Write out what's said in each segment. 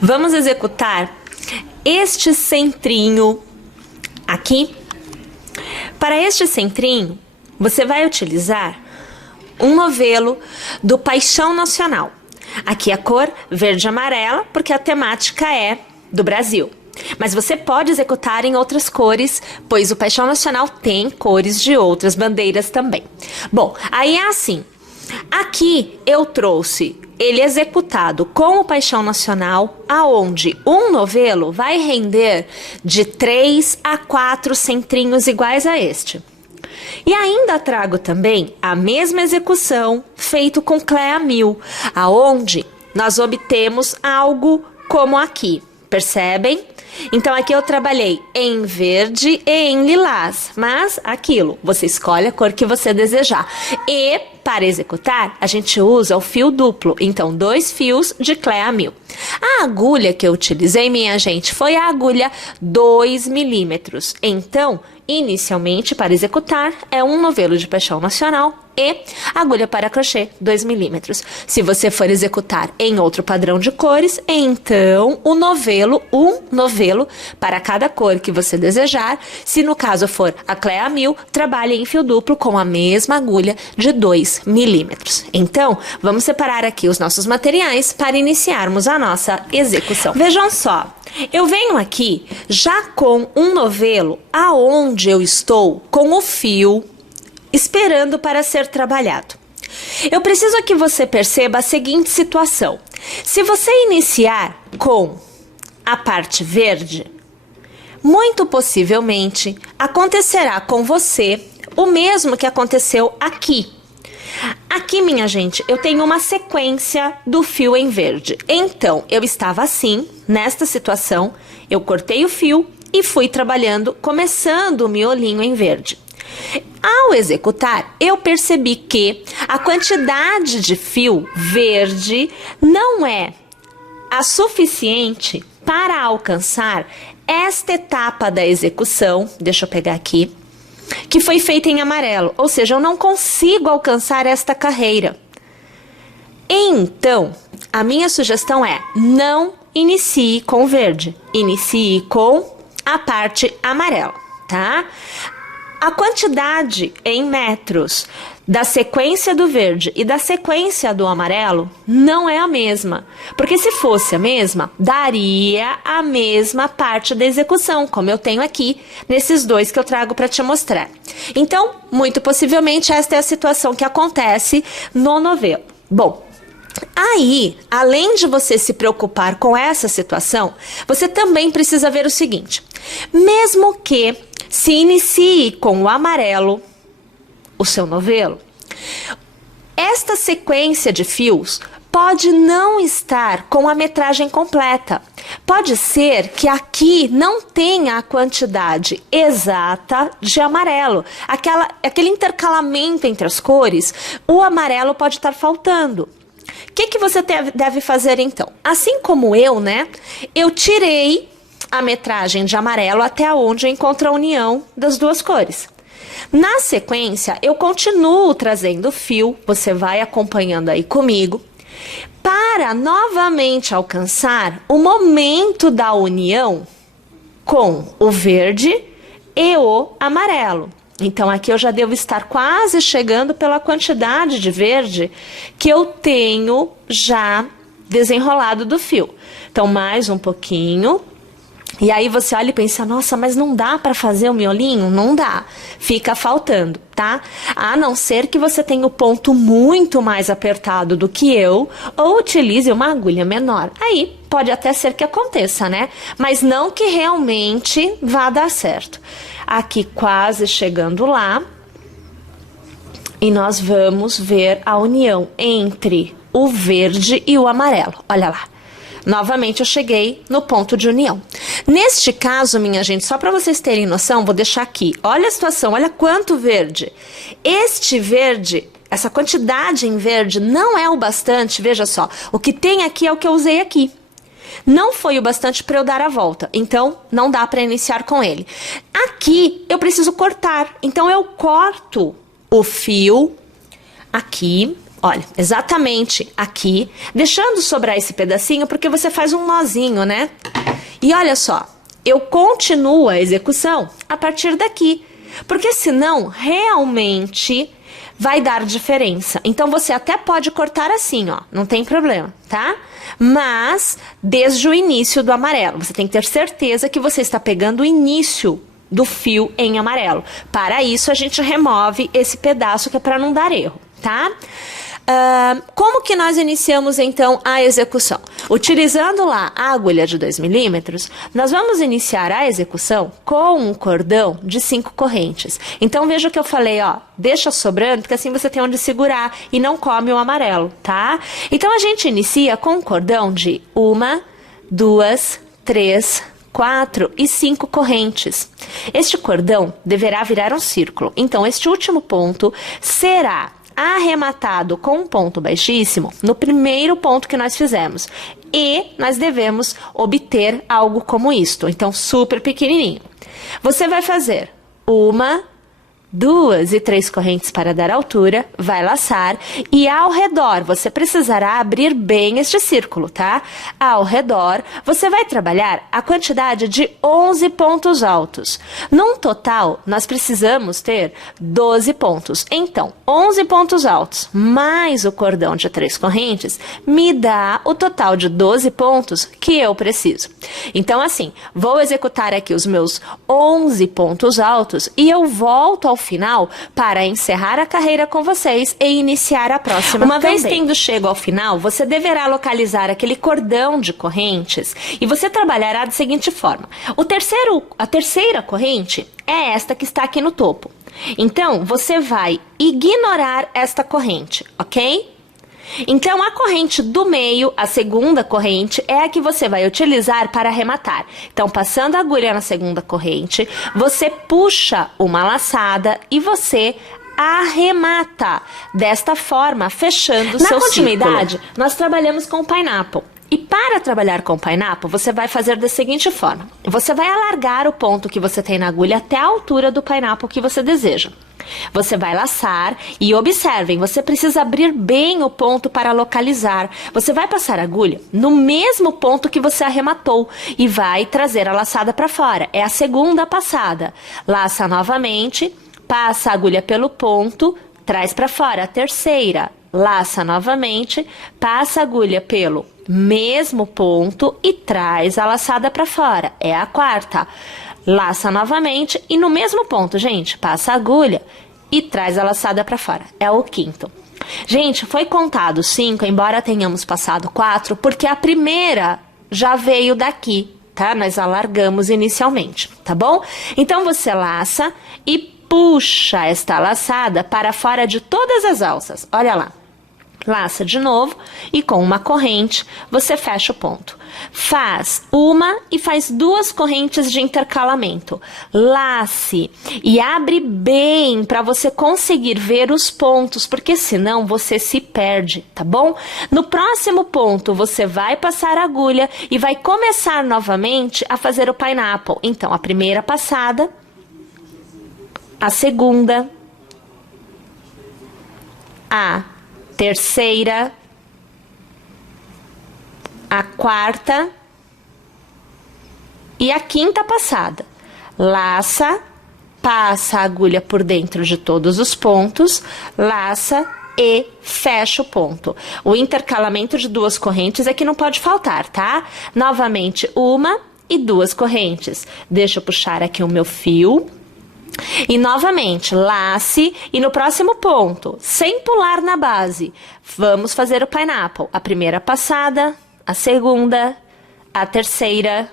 Vamos executar este centrinho aqui. Para este centrinho, você vai utilizar um novelo do Paixão Nacional. Aqui a cor verde e amarela, porque a temática é do Brasil. Mas você pode executar em outras cores, pois o Paixão Nacional tem cores de outras bandeiras também. Bom, aí é assim. Aqui eu trouxe ele executado com o Paixão Nacional, aonde um novelo vai render de 3 a 4 centrinhos iguais a este. E ainda trago também a mesma execução feito com Clea 1000, aonde nós obtemos algo como aqui, percebem? Então aqui eu trabalhei em verde e em lilás, mas aquilo, você escolhe a cor que você desejar. E para executar, a gente usa o fio duplo, então 2 fios de Clea 1000. A agulha que eu utilizei, minha gente, foi a agulha 2 milímetros. Então, inicialmente, para executar, é um novelo de Paixão Nacional e agulha para crochê 2 milímetros. Se você for executar em outro padrão de cores, então um novelo para cada cor que você desejar. Se no caso for a Clea 1000, trabalhe em fio duplo com a mesma agulha de 2 milímetros. Então, vamos separar aqui os nossos materiais para iniciarmos a nossa execução. Vejam só, eu venho aqui já com um novelo aonde eu estou com o fio esperando para ser trabalhado. Eu preciso que você perceba a seguinte situação. Se você iniciar com a parte verde, muito possivelmente acontecerá com você o mesmo que aconteceu aqui. Aqui, minha gente, eu tenho uma sequência do fio em verde. Então, eu estava assim, nesta situação, eu cortei o fio e fui trabalhando, começando o miolinho em verde. Ao executar, eu percebi que a quantidade de fio verde não é a suficiente para alcançar esta etapa da execução. Deixa eu pegar aqui. Que foi feita em amarelo, ou seja, eu não consigo alcançar esta carreira. Então, a minha sugestão é: não inicie com verde, inicie com a parte amarela, tá? A quantidade em metros da sequência do verde e da sequência do amarelo não é a mesma. Porque se fosse a mesma, daria a mesma parte da execução, como eu tenho aqui nesses dois que eu trago para te mostrar. Então, muito possivelmente, esta é a situação que acontece no novelo. Bom, aí, além de você se preocupar com essa situação, você também precisa ver o seguinte: mesmo que se inicie com o amarelo, o seu novelo, esta sequência de fios pode não estar com a metragem completa. Pode ser que aqui não tenha a quantidade exata de amarelo. Aquele intercalamento entre as cores, o amarelo pode estar faltando. O que você deve fazer então? Assim como eu, né? Eu tirei a metragem de amarelo até onde eu encontro a união das duas cores. Na sequência, eu continuo trazendo fio, você vai acompanhando aí comigo, para novamente alcançar o momento da união com o verde e o amarelo. Então, aqui eu já devo estar quase chegando pela quantidade de verde que eu tenho já desenrolado do fio. Então, mais um pouquinho. E aí você olha e pensa: nossa, mas não dá para fazer o miolinho? Não dá, fica faltando, tá? A não ser que você tenha o ponto muito mais apertado do que eu, ou utilize uma agulha menor. Aí pode até ser que aconteça, né? Mas não que realmente vá dar certo. Aqui quase chegando lá, e nós vamos ver a união entre o verde e o amarelo. Olha lá. Novamente eu cheguei no ponto de união. Neste caso, minha gente, só para vocês terem noção, vou deixar aqui. Olha a situação, olha quanto verde. Este verde, essa quantidade em verde não é o bastante, veja só. O que tem aqui é o que eu usei aqui. Não foi o bastante para eu dar a volta, então não dá para iniciar com ele. Aqui eu preciso cortar, então eu corto o fio aqui. Olha, exatamente aqui, deixando sobrar esse pedacinho, porque você faz um nozinho, né? E olha só, eu continuo a execução a partir daqui, porque senão realmente vai dar diferença. Então você até pode cortar assim, ó, não tem problema, tá? Mas desde o início do amarelo, você tem que ter certeza que você está pegando o início do fio em amarelo. Para isso a gente remove esse pedaço que é para não dar erro, tá? Como que nós iniciamos então a execução? Utilizando lá a agulha de 2 milímetros, nós vamos iniciar a execução com um cordão de 5 correntes. Então veja o que eu falei, ó, deixa sobrando, porque assim você tem onde segurar e não come o amarelo, tá? Então a gente inicia com um cordão de 1, 2, 3, 4 e 5 correntes. Este cordão deverá virar um círculo. Então este último ponto será arrematado com um ponto baixíssimo no primeiro ponto que nós fizemos. E nós devemos obter algo como isto. Então, super pequenininho. Você vai fazer 1, 2 e 3 correntes para dar altura, vai laçar e ao redor você precisará abrir bem este círculo, tá? Ao redor você vai trabalhar a quantidade de 11 pontos altos. Num total, nós precisamos ter 12 pontos. Então, 11 pontos altos mais o cordão de 3 correntes me dá o total de 12 pontos que eu preciso. Então, assim, vou executar aqui os meus 11 pontos altos e eu volto ao final para encerrar a carreira com vocês e iniciar a próxima. Uma vez tendo chego ao final, você deverá localizar aquele cordão de correntes e você trabalhará da seguinte forma. A terceira corrente é esta que está aqui no topo. Então, você vai ignorar esta corrente, ok? Então, a corrente do meio, a segunda corrente, é a que você vai utilizar para arrematar. Então, passando a agulha na segunda corrente, você puxa uma laçada e você arremata. Desta forma, fechando o seu círculo. Na continuidade, nós trabalhamos com o pineapple. E para trabalhar com o pineapple, você vai fazer da seguinte forma. Você vai alargar o ponto que você tem na agulha até a altura do pineapple que você deseja. Você vai laçar e observem, você precisa abrir bem o ponto para localizar. Você vai passar a agulha no mesmo ponto que você arrematou e vai trazer a laçada para fora. É a segunda passada. Laça novamente, passa a agulha pelo ponto, traz para fora. A terceira, laça novamente, passa a agulha pelo mesmo ponto e traz a laçada para fora. É a quarta. Laça novamente e no mesmo ponto, gente, passa a agulha e traz a laçada para fora. É o quinto. Gente, foi contado 5, embora tenhamos passado 4, porque a primeira já veio daqui, tá? Nós alargamos inicialmente, tá bom? Então, você laça e puxa esta laçada para fora de todas as alças. Olha lá. Laça de novo e com uma corrente você fecha o ponto. Faz uma e faz 2 correntes de intercalamento. Lace e abre bem para você conseguir ver os pontos, porque senão você se perde, tá bom? No próximo ponto você vai passar a agulha e vai começar novamente a fazer o pineapple. Então, a primeira passada, a segunda, a terceira, a quarta e a quinta passada. Laça, passa a agulha por dentro de todos os pontos, laça e fecha o ponto. O intercalamento de 2 correntes é que não pode faltar, tá? Novamente, 1 e 2 correntes. Deixa eu puxar aqui o meu fio. E novamente, lace e no próximo ponto, sem pular na base, vamos fazer o pineapple. A primeira passada, a segunda, a terceira,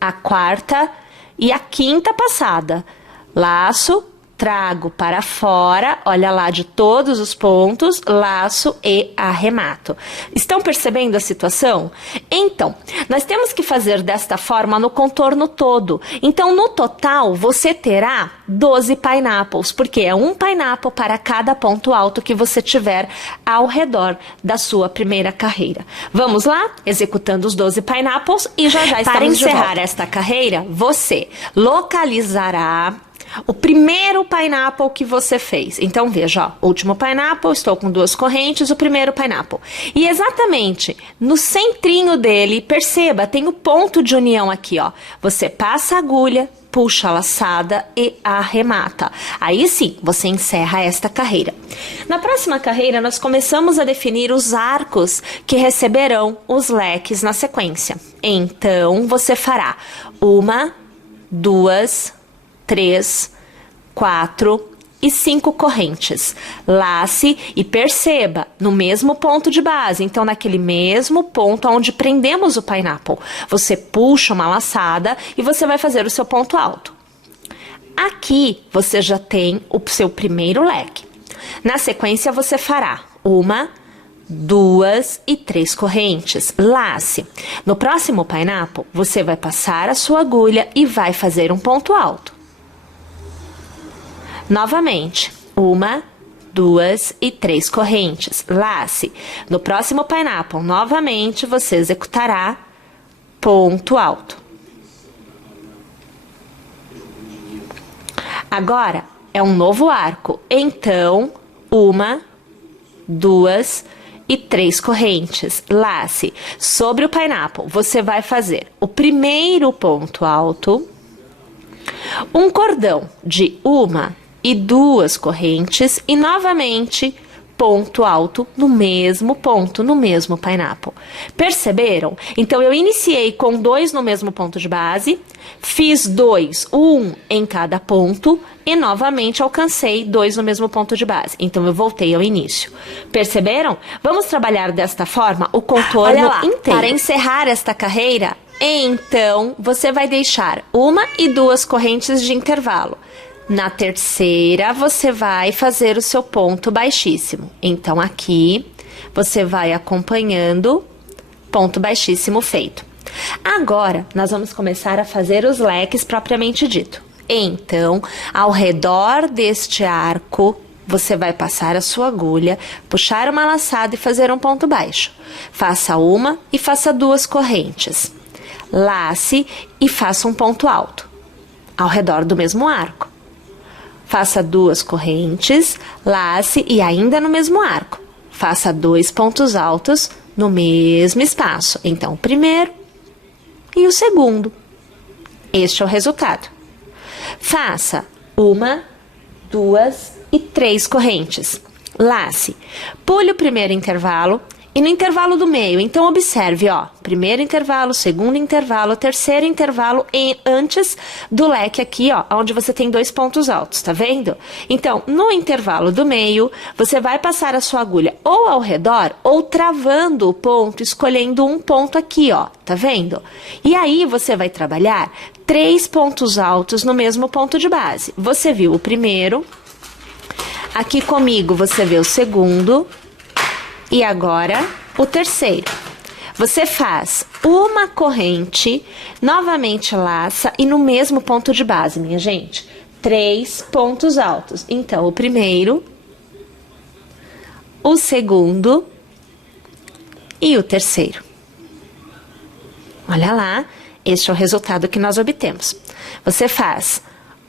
a quarta e a quinta passada. Laço, trago para fora, olha lá, de todos os pontos, laço e arremato. Estão percebendo a situação? Então, nós temos que fazer desta forma no contorno todo. Então, no total, você terá 12 pineapples, porque é um pineapple para cada ponto alto que você tiver ao redor da sua primeira carreira. Vamos lá? Executando os 12 pineapples e já estamos de volta. Para encerrar esta carreira, você localizará o primeiro pineapple que você fez. Então, veja, ó, último pineapple, estou com 2 correntes, o primeiro pineapple. E exatamente no centrinho dele, perceba, tem o ponto de união aqui, ó. Você passa a agulha, puxa a laçada e arremata. Aí sim, você encerra esta carreira. Na próxima carreira, nós começamos a definir os arcos que receberão os leques na sequência. Então, você fará 1, 2, 3, 4 e 5 correntes. Lace e perceba, no mesmo ponto de base, então naquele mesmo ponto onde prendemos o pineapple, você puxa uma laçada e você vai fazer o seu ponto alto. Aqui você já tem o seu primeiro leque. Na sequência você fará 1, 2 e 3 correntes. Lace. No próximo pineapple, você vai passar a sua agulha e vai fazer um ponto alto. Novamente, 1, 2 e 3 correntes. Lace. No próximo pineapple, novamente, você executará ponto alto. Agora, é um novo arco. Então, 1, 2 e 3 correntes. Lace. Sobre o pineapple, você vai fazer o primeiro ponto alto, um cordão de 1 e 2 correntes e novamente ponto alto no mesmo ponto, no mesmo pineapple. Perceberam? Então eu iniciei com 2 no mesmo ponto de base, fiz 2, 1 em cada ponto e novamente alcancei 2 no mesmo ponto de base. Então eu voltei ao início. Perceberam? Vamos trabalhar desta forma o contorno inteiro. Para encerrar esta carreira, então você vai deixar 1 e 2 correntes de intervalo. Na terceira, você vai fazer o seu ponto baixíssimo. Então, aqui, você vai acompanhando ponto baixíssimo feito. Agora, nós vamos começar a fazer os leques propriamente dito. Então, ao redor deste arco, você vai passar a sua agulha, puxar uma laçada e fazer um ponto baixo. Faça 1 e faça 2 correntes. Lace e faça um ponto alto, ao redor do mesmo arco. Faça 2 correntes, lace e ainda no mesmo arco. Faça 2 pontos altos no mesmo espaço. Então, o primeiro e o segundo. Este é o resultado. Faça 1, 2 e 3 correntes. Lace. Pule o primeiro intervalo e no intervalo do meio. Então, observe, ó. Primeiro intervalo, segundo intervalo, terceiro intervalo e antes do leque aqui, ó, onde você tem 2 pontos altos, tá vendo? Então, no intervalo do meio, você vai passar a sua agulha ou ao redor ou travando o ponto, escolhendo um ponto aqui, ó, tá vendo? E aí, você vai trabalhar 3 pontos altos no mesmo ponto de base. Você viu o primeiro, aqui comigo você vê o segundo, e agora, o terceiro. Você faz uma corrente, novamente laça e no mesmo ponto de base, minha gente. 3 pontos altos. Então, o primeiro, o segundo e o terceiro. Olha lá, este é o resultado que nós obtemos. Você faz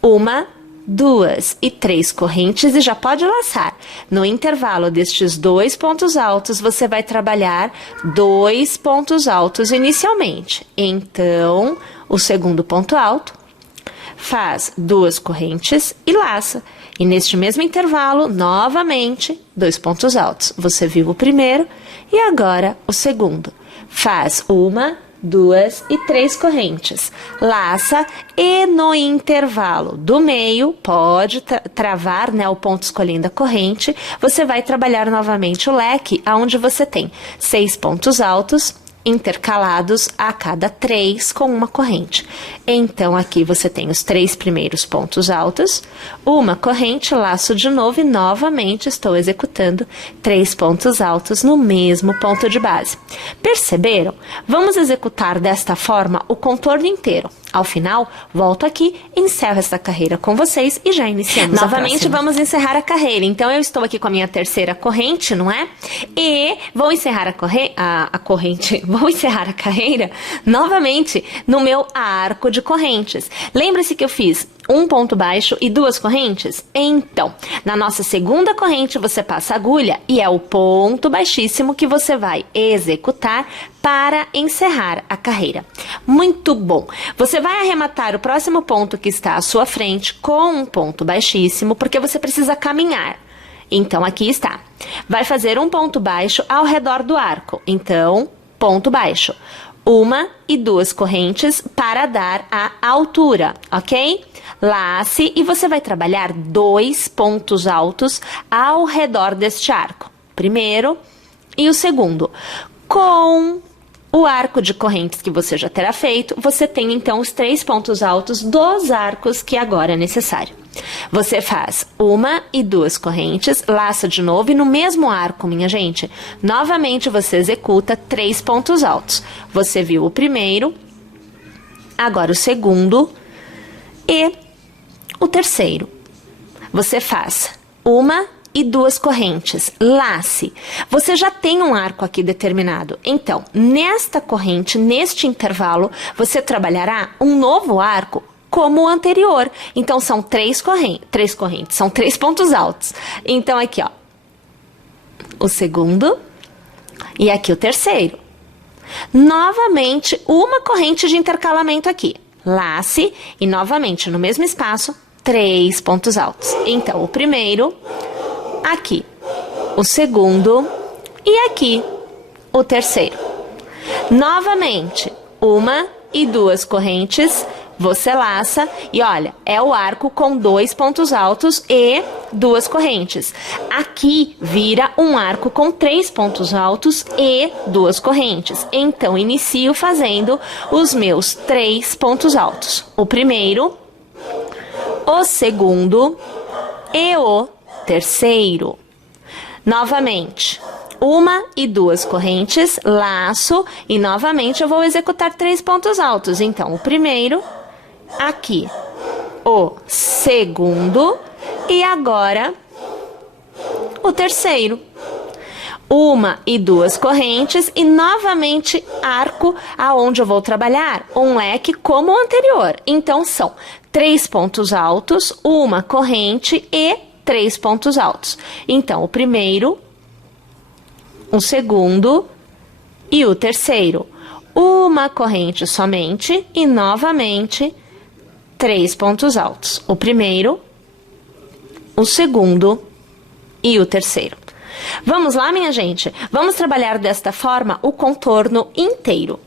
1, 2 e 3 correntes e já pode laçar. No intervalo destes 2 pontos altos, você vai trabalhar 2 pontos altos inicialmente. Então, o segundo ponto alto, faz 2 correntes e laça. E neste mesmo intervalo, novamente, 2 pontos altos. Você viu o primeiro e agora o segundo. Faz 1, 2 e 3 correntes. Laça e no intervalo do meio, pode travar, né, o ponto escolhendo a corrente, você vai trabalhar novamente o leque, onde você tem 6 pontos altos intercalados a cada 3 com uma corrente. Então, aqui você tem os 3 primeiros pontos altos, uma corrente, laço de novo e novamente estou executando 3 pontos altos no mesmo ponto de base. Perceberam? Vamos executar desta forma o contorno inteiro. Ao final, volto aqui, encerro esta carreira com vocês e já iniciamos novamente. Vamos encerrar a carreira. Então, eu estou aqui com a minha terceira corrente, não é? E vou encerrar vou encerrar a carreira novamente no meu arco de correntes. Lembre-se que eu fiz um ponto baixo e duas correntes? Então, na nossa segunda corrente você passa a agulha e é o ponto baixíssimo que você vai executar para encerrar a carreira. Muito bom! Você vai arrematar o próximo ponto que está à sua frente com um ponto baixíssimo, porque você precisa caminhar. Então, aqui está. Vai fazer um ponto baixo ao redor do arco. Então, ponto baixo. Uma e duas correntes para dar a altura, ok? Lace e você vai trabalhar 2 pontos altos ao redor deste arco. Primeiro e o segundo. Com o arco de correntes que você já terá feito, você tem então os 3 pontos altos dos arcos que agora é necessário. Você faz uma e duas correntes, laça de novo e no mesmo arco, minha gente, novamente você executa 3 pontos altos. Você viu o primeiro, agora o segundo e o terceiro. Você faz uma e duas correntes, lace. Você já tem um arco aqui determinado. Então, nesta corrente, neste intervalo, você trabalhará um novo arco como o anterior. Então, são 3 correntes, são 3 pontos altos. Então, aqui, ó, o segundo e aqui o terceiro. Novamente, uma corrente de intercalamento aqui. Lace e, novamente, no mesmo espaço, 3 pontos altos. Então, o primeiro, aqui, o segundo e aqui, o terceiro. Novamente, uma e duas correntes, você laça e olha, é o arco com 2 pontos altos e 2 correntes. Aqui vira um arco com 3 pontos altos e 2 correntes. Então, inicio fazendo os meus 3 pontos altos. O primeiro, o segundo e o terceiro. Novamente, uma e duas correntes, laço e novamente eu vou executar 3 pontos altos. Então, o primeiro, aqui, o segundo e agora o terceiro. Uma e duas correntes e novamente arco aonde eu vou trabalhar um leque como o anterior. Então, são 3 pontos altos, uma corrente e 3 pontos altos. Então, o primeiro, o segundo e o terceiro. Uma corrente somente e novamente 3 pontos altos. O primeiro, o segundo e o terceiro. Vamos lá, minha gente? Vamos trabalhar desta forma o contorno inteiro.